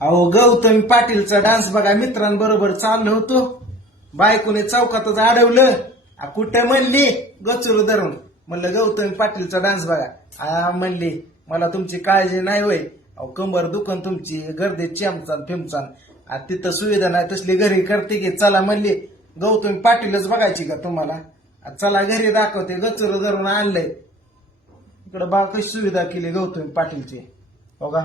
अहो गौतमी पाटीलचा डान्स बघा मित्रांबरोबर चाललो होतो. बायकोने चौकातच अडवलं. आ, कुठं म्हणली? गचुर धरून. म्हणलं गौतमी पाटीलचा डान्स बघा. आ म्हणली मला तुमची काळजी नाही होय. अहो कंबर दुखन तुमची गर्दी चेमचान फिमचान आ, तिथं सुविधा नाही तसली घरी करते की चला म्हणली गौतमी पाटीलच बघायची का तुम्हाला? आ, चला घरी दाखवते गचुर धरून आणलंय. इकडं बा कशी सुविधा केली गौतमी पाटीलची? हो का?